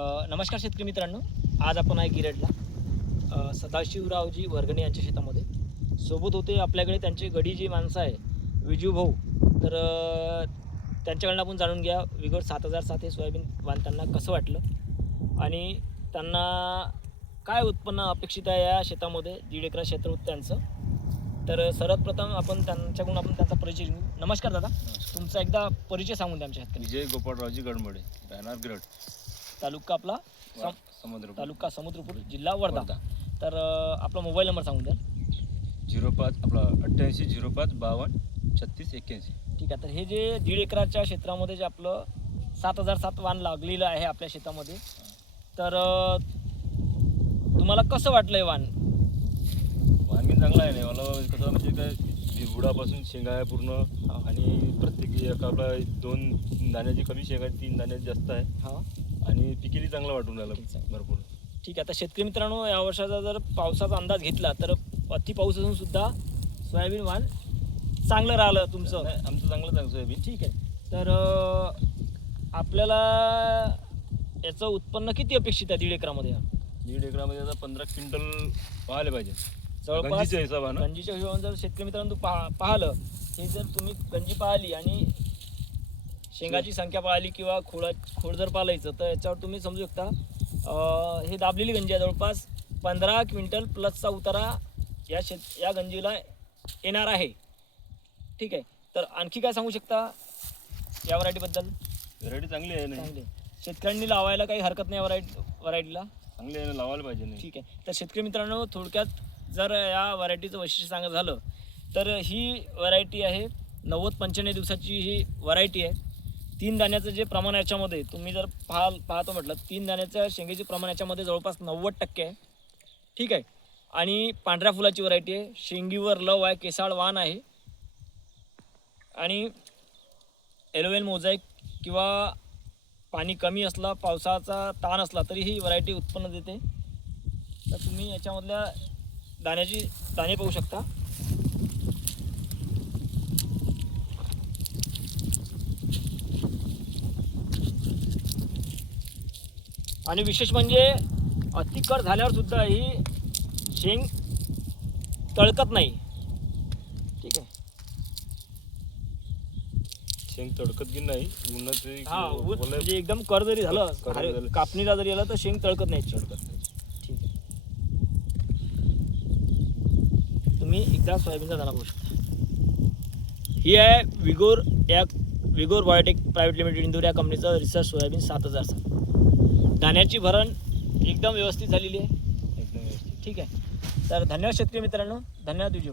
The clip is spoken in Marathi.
नमस्कार शेतकरी मित्रांनो. आज आपण आहे गिरेडला. सदाशिवरावजी वर्गणे यांच्या शेतामध्ये. सोबत होते आपल्याकडे त्यांचे गडी जी माणसं आहे विजू भाऊ. तर त्यांच्याकडनं आपण जाणून घ्या विगोर सात हजार सात हे सोयाबीन त्यांना कसं वाटलं? आणि त्यांना काय उत्पन्न अपेक्षित आहे या शेतामध्ये? दीड एकरा क्षेत्र होतं त्यांचं. तर सर्वात प्रथम आपण त्यांच्याकडून आपण त्यांचा परिचय घेऊ. नमस्कार दादा. तुमचा एकदा परिचय सांगून द्या आमच्या शेतकरी विजय गोपाळरावजी गडमडे राहणार गिरड. तालुका आपला सम- समुद्र तालुका समुद्रपूर जिल्हा वर्धा. तर आपला मोबाईल नंबर सांगून द्या झिरो पाच आपला अठ्ठ्याऐंशी झिरो पाच बावन्न छत्तीस एक्क्याऐंशी. ठीक आहे तर हे जे दीड एकराच्या क्षेत्रामध्ये जे आपलं सात हजार सात वाण लागलेलं आहे आपल्या शेतामध्ये तर तुम्हाला कसं वाटलं हे वाण वांगी चांगला आहे नाही मला कसं म्हणजे काय बी- बुडापासून शेंगा आहे पूर्ण आणि प्रत्येक आपला दोन दाण्याची कमी शेंगा आहे, तीन दाण्याची जास्त आहे. हा. आणि पिकेली चांगला वाटून राहिला. भरपूर. ठीक आहे आता शेतकरी मित्रांनो या वर्षाचा जर पावसाचा अंदाज घेतला तर अति पाऊस असून सुद्धा सोयाबीन वाण चांगलं राहिलं तुमचं. आमचं चांगलं चांगलं सोयाबीन. ठीक आहे. तर आपल्याला याचं उत्पन्न किती अपेक्षित आहे दीड एकरामध्ये? दीड एकरामध्ये आता पंधरा क्विंटल पाहायला पाहिजे. जवळपास गंजीच्या हिशोबानं. गंजीच्या हिशोबाने जर शेतकरी मित्रांनो पाहा पाहिलं हे जर तुम्ही गंजी पाहिली आणि शेंगाची संख्या पाहिली किंवा खोळा खोड जर पालायचं तर याच्यावर तुम्ही समजू शकता हे दाबलेली गंजी आहे जवळपास पंधरा क्विंटल प्लसचा उतारा या शेत या गंजीला येणार आहे. ठीक आहे. तर आणखी काय सांगू शकता या व्हरायटीबद्दल? व्हरायटी चांगली आहे नाही चांगले शेतकऱ्यांनी लावायला काही हरकत नाही व्हरायटी व्हरायटीला चांगली आहे ना, लावायला पाहिजे नाही ठीक आहे. तर शेतकरी मित्रांनो थोडक्यात जर या व्हरायटीचं वैशिष्ट्य सांगायचं झालं तर ही व्हरायटी आहे. नव्वद पंच्याण्णव दिवसाची ही व्हरायटी आहे. तीन दाण्याचं जे प्रमाण याच्यामध्ये तुम्ही जर पाहाल पाहतो म्हटलं तीन दाण्याच्या शेंगेचे प्रमाण याच्यामध्ये जवळपास नव्वद टक्के आहे. ठीक आहे? आणि पांढऱ्या फुलाची व्हरायटी आहे. शेंगीवर लव आहे केसाळ वाण आहे. आणि एलोवेल मोझॅक किंवा पाणी कमी असला पावसाचा ताण असला तरी ही व्हरायटी उत्पन्न देते. तर तुम्ही याच्यामधल्या दाण्याची दाणे पाहू शकता. आणि विशेष म्हणजे अतिकर झाल्यावर सुद्धा ही शेंग तळकत नाही. ठीक आहे. शेंग तडकत की नाही उन्हाचे हा म्हणजे एकदम कर जरी झालं कर जरी अरे, झालं. कापणीला जरी आलं तर शेंग तळकत नाही. तडकत ठीक आहे. तुम्ही एकदा सोयाबीनचा दाना पाहू शकता. ही आहे विगोर या Vigor biotech private limited Indore या कंपनीचं रिसर्च सोयाबीन सात हजार सात धान्याची भरण एकदम व्यवस्थित झालेली आहे. एकदम व्यवस्थित ठीक आहे. तर धन्यवाद शेतकरी मित्रांनो. धन्यवाद विजय